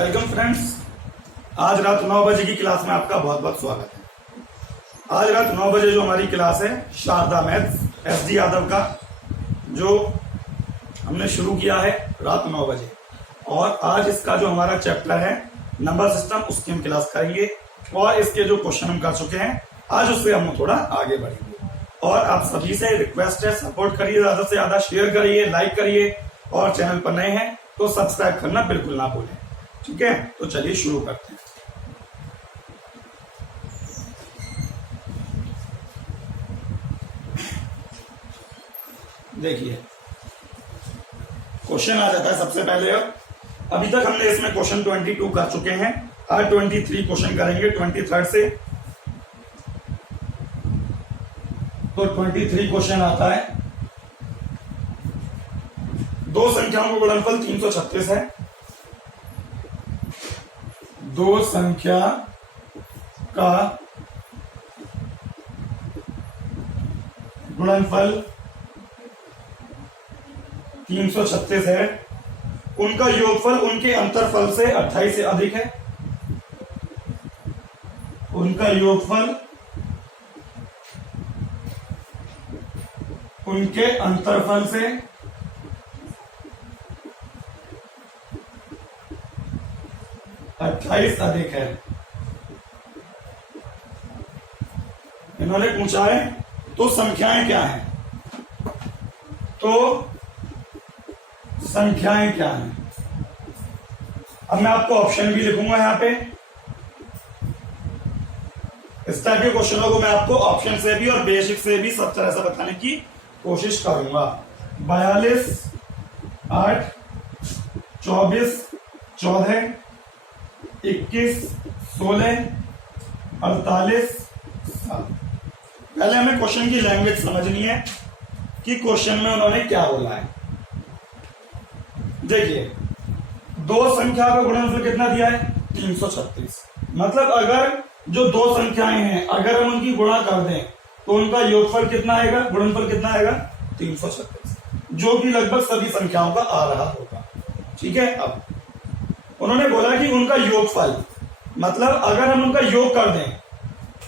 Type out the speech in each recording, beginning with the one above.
Welcome friends. आज रात 9 बजे की क्लास में आपका बहुत बहुत स्वागत है। आज रात 9 बजे जो हमारी क्लास है शारदा मैथ्स एसडी यादव का, जो हमने शुरू किया है रात 9 बजे, और आज इसका जो हमारा चैप्टर है नंबर सिस्टम, उसकी हम क्लास करेंगे और इसके जो क्वेश्चन हम कर चुके हैं आज उससे हम थोड़ा आगे बढ़ेंगे। और आप सभी से रिक्वेस्ट है, सपोर्ट करिए, ज्यादा से ज्यादा शेयर करिए, लाइक करिए, और चैनल पर नए हैं तो सब्सक्राइब करना बिल्कुल ना भूलें। ठीक है, तो चलिए शुरू करते हैं। देखिए क्वेश्चन आ जाता है सबसे पहले। अभी तक हमने इसमें क्वेश्चन 22 कर चुके हैं, आज 23 क्वेश्चन करेंगे 23 से। तो 23 क्वेश्चन आता है, दो संख्याओं का गुणनफल 336 है। दो संख्या का गुणनफल 336 है, उनका योगफल उनके अंतरफल से 28 से अधिक है। उनका योगफल उनके अंतरफल से 28 अधिक है। इन्होंने पूछा है तो संख्याएं क्या हैं, तो संख्याएं क्या हैं। अब मैं आपको ऑप्शन भी लिखूंगा यहां पे। इस टाइप के क्वेश्चनों को मैं आपको ऑप्शन से भी और बेसिक से भी सब तरह से बताने की कोशिश करूंगा। 42, 8, 24, 14, 21, 16, 48, 7। पहले हमें क्वेश्चन की लैंग्वेज समझनी है कि क्वेश्चन में उन्होंने क्या बोला है। देखिए, दो संख्या का गुणनफल कितना दिया है 336। मतलब अगर जो दो संख्याएं हैं अगर हम उनकी गुणा कर दें तो उनका योगफल कितना आएगा, गुणनफल कितना आएगा 336, जो कि लगभग सभी संख्याओं का आ रहा होगा। ठीक है, अब उन्होंने बोला कि उनका योगफल, मतलब अगर हम उनका योग कर दें,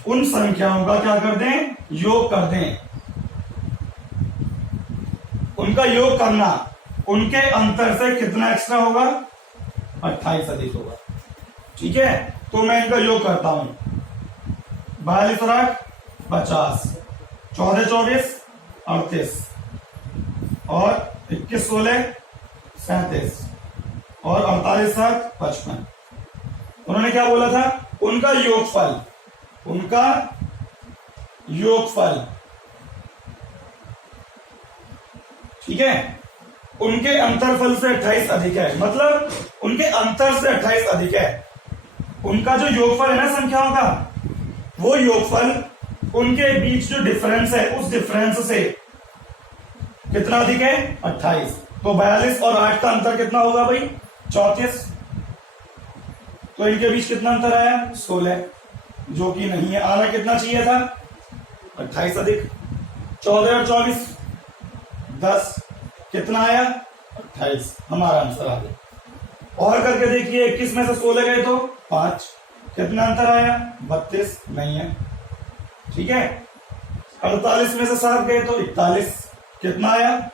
उन संख्याओं का क्या कर दें, योग कर दें, उनका योग करना, उनके अंतर से कितना एक्स्ट्रा होगा, 28 अधिक होगा। ठीक है, तो मैं इनका योग करता हूं। 42 और 8 50, 14 24 38, और 21 16 37, और 48 7 55। उन्होंने क्या बोला था, उनका योगफल, उनका योगफल, ठीक है, उनके अंतरफल से 28 अधिक है। मतलब उनके अंतर से 28 अधिक है। उनका जो योगफल है ना संख्याओं का, वो योगफल उनके बीच जो डिफरेंस है उस डिफरेंस से कितना अधिक है, 28। तो 42 और 8 का अंतर कितना होगा भाई, 34। तो इनके बीच कितना अंतर आया, 16, जो कि नहीं है। आना कितना चाहिए था, 28 अधिक। 14 और 24 10, कितना आया, 28। हमारा आंसर आ गया। और करके देखिए, 21 में से 16 गए तो 5, कितना अंतर आया, 32, नहीं है। ठीक है, 48 में से 7 गए तो 41, कितना आया,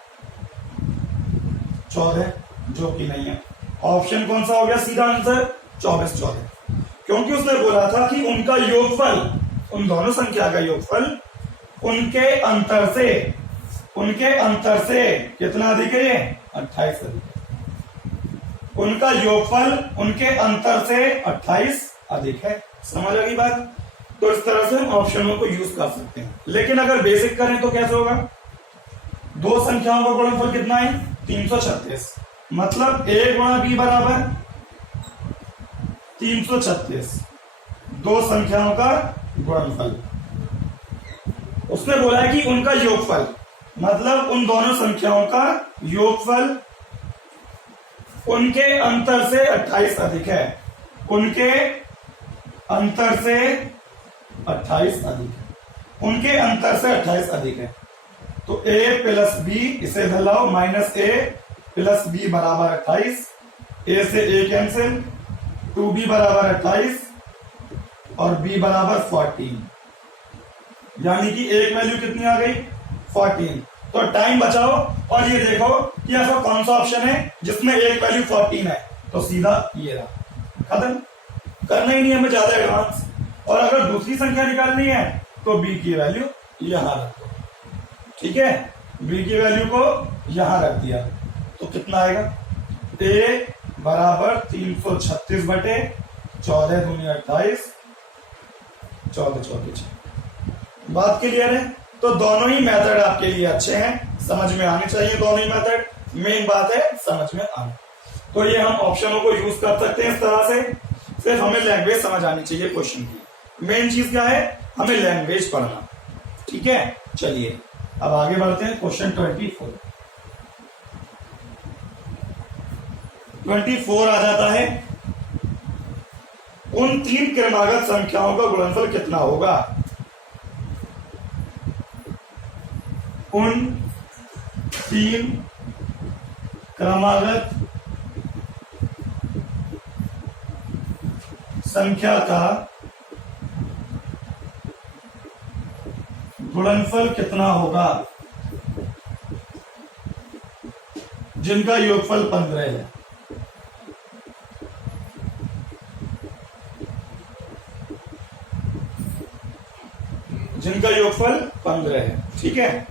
14, जो कि नहीं है। ऑप्शन कौन सा हो गया सीधा आंसर, 24 14, क्योंकि उसने बोला था कि उनका योगफल, उन दोनों संख्या का योगफल उनके अंतर से कितना अधिक है, 28 अधिक है। उनका योगफल उनके अंतर से 28 अधिक है। समझ आ गई बात। तो इस तरह से हम ऑप्शनों को यूज कर सकते हैं। लेकिन अगर बेसिक करें तो कैसे होगा, दो संख्याओं का गुणनफल कितना है 336, मतलब a गुणा b बराबर 336, दो संख्याओं का गुणनफल। उसने बोला है कि उनका योगफल, मतलब उन दोनों संख्याओं का योगफल उनके अंतर से 28 अधिक है। उनके अंतर से 28 अधिक है। उनके अंतर से 28 अधिक है। तो a प्लस बी, इसे इधर लाओ, -a प्लस बी बराबर 28। a से a कैंसिल, 2b बराबर 28 और b बराबर 14, यानी कि एक वैल्यू कितनी आ गई 14। तो टाइम बचाओ और ये देखो कि ऐसा कौन सा ऑप्शन है जिसमें एक वैल्यू 14 है, तो सीधा ये रहा, खत्म, करना ही नहीं हमें ज्यादा एडवांस। और अगर दूसरी संख्या निकालनी है तो b की वैल्यू यहां रख दो, ठीक है, b की वैल्यू को यहां रख दिया तो कितना आएगा, a बराबर 336 बटे 14 दूनी 28, 14 14 6। बात क्लियर है? तो दोनों ही मेथड आपके लिए अच्छे हैं, समझ में आने चाहिए दोनों ही मेथड, मेन बात है समझ में आना। तो ये हम ऑप्शनों को यूज कर सकते हैं इस तरह से, सिर्फ हमें लैंग्वेज समझ आनी चाहिए क्वेश्चन की, मेन चीज क्या है, हमें लैंग्वेज पढ़ना, ठीक है। चलिए अब आगे बढ़ते हैं क्वेश्चन 24 आ जाता है, उन तीन क्रमागत संख्याओं का गुणनफल कितना होगा। उन तीन क्रमागत संख्या का गुणनफल कितना होगा जिनका योगफल 15 है। जिनका योगफल 15 है, ठीक है।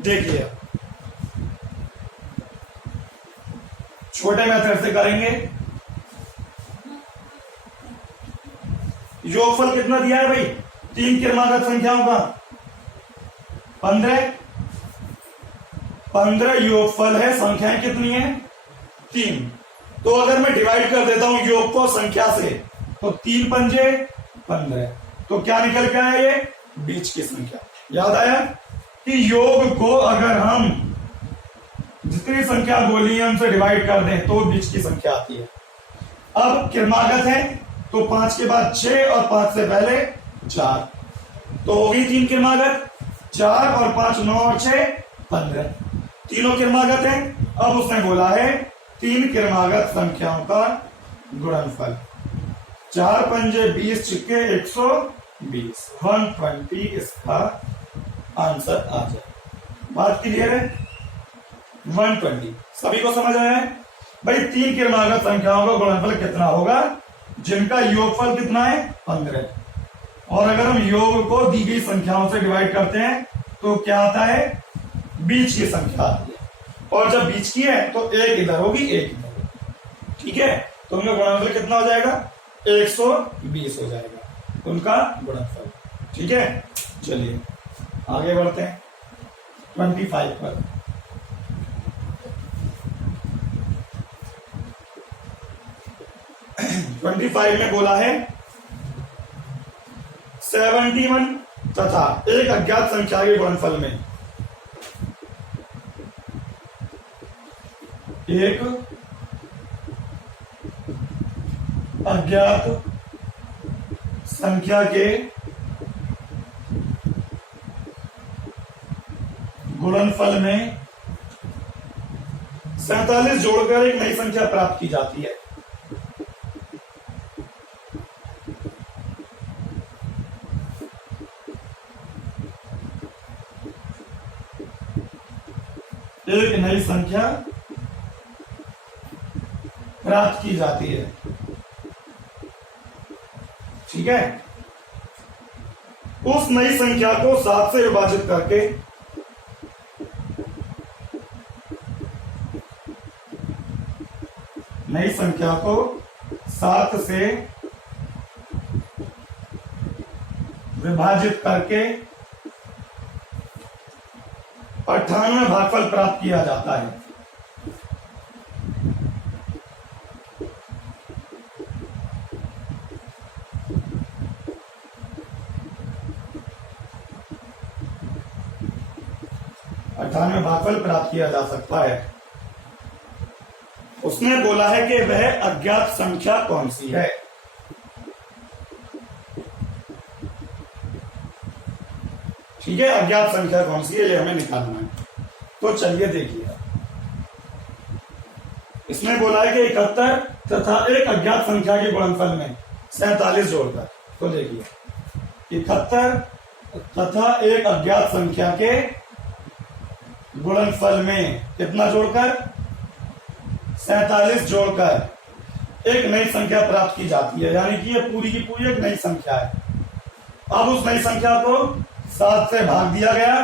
देखिए छोटे मेथड से करेंगे, योगफल कितना दिया है भाई, तीन क्रमागत संख्याओं का 15, 15 योगफल है, संख्याएं कितनी है 3। तो अगर मैं डिवाइड कर देता हूं योग को संख्या से, तो 3 पंजे 15, तो क्या निकल के आया, ये बीच की संख्या। याद आया कि योग को अगर हम जितनी संख्या बोली है उनसे डिवाइड कर दें तो बीच की संख्या आती है। अब क्रमागत है तो 5 के बाद 6 और 5 से पहले 4, तो होगी 3 क्रमागत, 4 और 5 9 और 6 15, तीनों क्रमागत है। अब उसने बोला है 3 क्रमागत संख्याओं का गुणनफल, 4 पंजे 20 छिक्के 120, 120 इसका आंसर आ जाए। बात क्लियर है? 120 सभी को समझ आया है भाई। 3 क्रमागत संख्याओं का गुणनफल कितना होगा जिनका योगफल कितना है 15, और अगर हम योग को दी गई संख्याओं से डिवाइड करते हैं तो क्या आता है, बीच की संख्या आती है, और जब बीच की है तो एक इधर होगी एक इधर होगी, ठीक है। तो उनका गुणनफल कितना हो जाएगा 120 हो जाएगा उनका गुणनफल, ठीक है। चलिए आगे बढ़ते हैं 25 पर। 25 में बोला है 71 तथा एक अज्ञात संख्या के गुणनफल में एक अज्ञात संख्या के गुणनफल में 47 जोड़कर एक नई संख्या प्राप्त की जाती है। एक नई संख्या प्राप्त की जाती है, ठीक है। उस नई संख्या को 7 से विभाजित करके नई संख्या को 7 से विभाजित करके 98 भागफल प्राप्त किया जाता है। भागफल प्राप्त किया जा सकता है। उसने बोला है कि वह अज्ञात संख्या कौन सी है। ठीक है, अज्ञात संख्या कौन सी है ये हमें निकालना है। तो चलिए देखिए, इसमें बोला है कि 71 तथा एक अज्ञात संख्या के गुणनफल में 47 जोड़कर, तो देखिए 71 तथा एक अज्ञात संख्या के गुणनफल में कितना जोड़कर, 47 जोड़कर एक नई संख्या प्राप्त की जाती है, यानी कि ये पूरी की पूरी एक नई संख्या है। अब उस नई संख्या को 7 से भाग दिया गया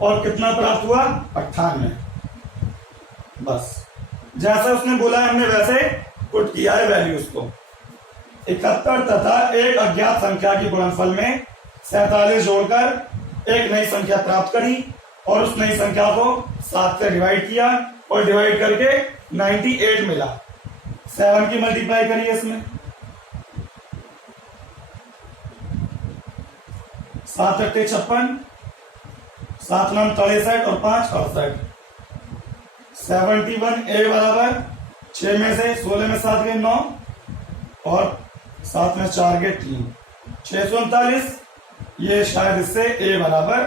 और कितना प्राप्त हुआ, 98। बस जैसा उसने बोला है हमने वैसे पुट किया है वैल्यूज को। 71 तथा एक अज्ञात संख्या के गुणनफल में 47 जोड़कर एक नई संख्या प्राप्त करी और उस नई संख्या को 7 से डिवाइड किया और डिवाइड करके 98 मिला। 7 की मल्टीप्लाई करिए इसमें, 7 अट्ठे 56, 7 9 63 और 5 68। 71 ए बराबर 6 में से 16 में 7 गए 9 और 7 में 4 गए 3, 639। ये शायद इससे ए बराबर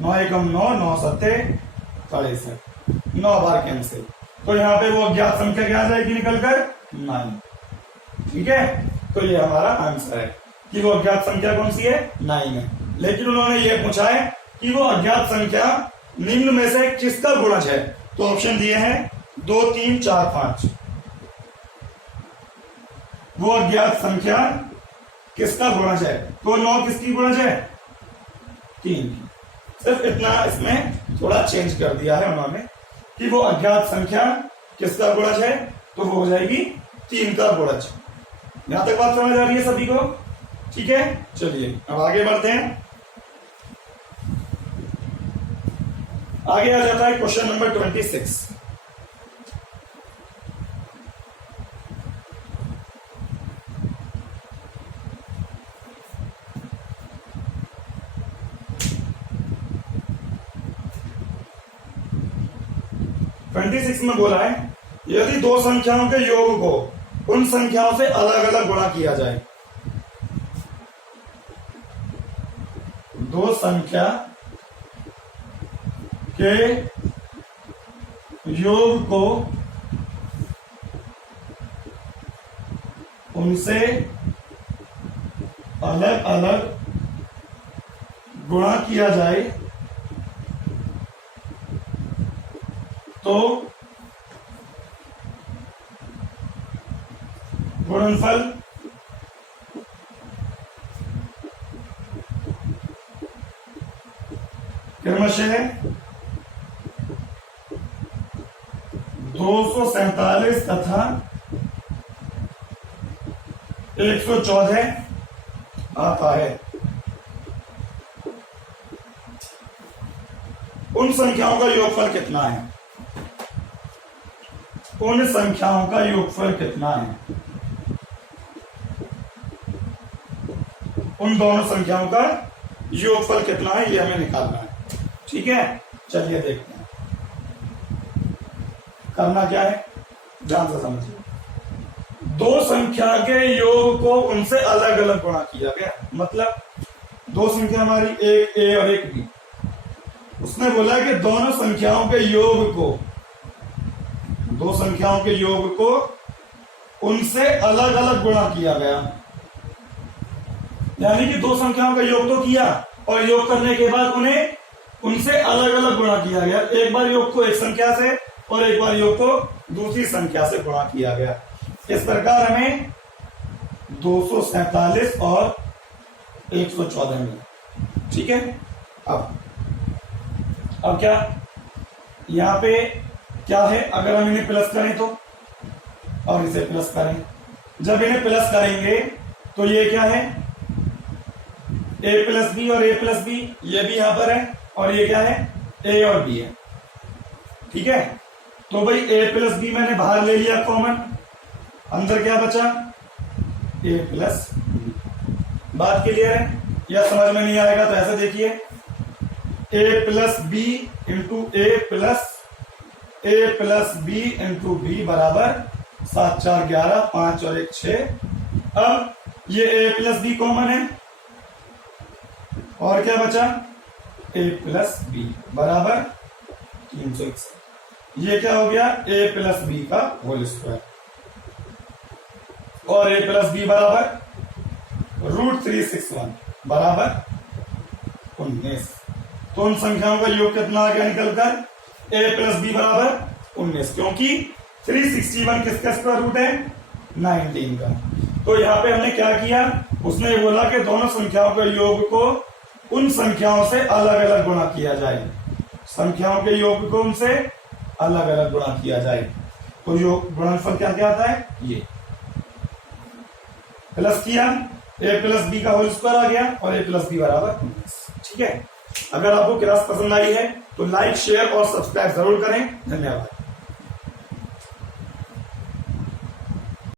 9 एकम 9, 9 सत्ते 63, 9 बार कैंसिल। तो यहाँ पे वो अज्ञात संख्या क्या आ जाएगी निकलकर, 9। ठीक है, तो ये हमारा आंसर है कि वो अज्ञात संख्या कौन सी है, 9 है। लेकिन उन्होंने ये पूछा है कि वो अज्ञात संख्या निम्न में से किसका गुणज है, तो ऑप्शन दिए हैं 2 3 4 5। वो अज्ञात संख्या किसका गुणज है, तो 9 किसकी गुणज है, 3। सिर्फ इतना इसमें थोड़ा चेंज कर दिया है उन्होंने कि वो अज्ञात संख्या किसका गुणज है, तो वो हो जाएगी 3 का गुणज। यहां तक बात समझ आ रही है सभी को, ठीक है। चलिए अब आगे बढ़ते हैं। आगे आ जाता है क्वेश्चन नंबर 26। में बोला है यदि दो संख्याओं के योग को उन संख्याओं से अलग अलग गुणा किया जाए, दो संख्या के योग को उनसे अलग अलग गुणा किया जाए तो गुणनफल क्रमशः 247 तथा 114 आता है। उन संख्याओं का योगफल कितना है, उन संख्याओं का योगफल कितना है, उन दोनों संख्याओं का योगफल कितना है ये हमें निकालना है। ठीक है, चलिए देखते हैं करना क्या है, ध्यान से समझिए। दो संख्या के योग को उनसे अलग अलग गुणा किया गया, मतलब दो संख्या हमारी एक ए और एक बी, उसने बोला कि दोनों संख्याओं के योग को, दो संख्याओं के योग को उनसे अलग अलग गुणा किया गया। यानी कि दो संख्याओं का योग तो किया और योग करने के बाद उन्हें उनसे अलग अलग गुणा किया गया। एक बार योग को एक संख्या से और एक बार योग को दूसरी संख्या से गुणा किया गया। इस प्रकार हमें 247 और 114 मिला। ठीक है, अब क्या यहां पे क्या है, अगर हम इन्हें प्लस करें तो, और इसे प्लस करें, जब इन्हें प्लस करेंगे तो ये क्या है, ए प्लस बी और ए प्लस बी, ये भी यहां पर है, और ये क्या है, ए और बी है। ठीक है, तो भाई ए प्लस बी मैंने बाहर ले लिया कॉमन, अंदर क्या बचा, ए प्लस बी। बात क्लियर है, या समझ में नहीं आएगा तो ऐसे देखिए, ए प्लस बी इंटू ए प्लस बी इंटू बी बराबर 7 4 11, 5 और 1 6। अब ये ए प्लस बी कॉमन है और क्या बचा, ए प्लस बी बराबर 361। ये क्या हो गया, a प्लस बी का होल स्क्वायर, और a प्लस बी बराबर √361 बराबर 19। तो उन संख्याओं का योग कितना आ गया निकलकर, a प्लस बी बराबर 19, क्योंकि 361 किसका स्क्वायर रूट है, 19 का। तो यहां पे हमने क्या किया, उसने बोला कि दोनों संख्याओं के योग को उन संख्याओं से अलग अलग गुणा किया जाए, संख्याओं के योग को उनसे अलग अलग गुणा किया जाए। तो योग गुणनफल क्या क्या आता है, ये प्लस किया, a प्लस बी का होल स्क्वायर आ गया और a प्लस बी बराबर 19। ठीक है, अगर आपको क्लास पसंद आई है तो लाइक शेयर और सब्सक्राइब जरूर करें। धन्यवाद।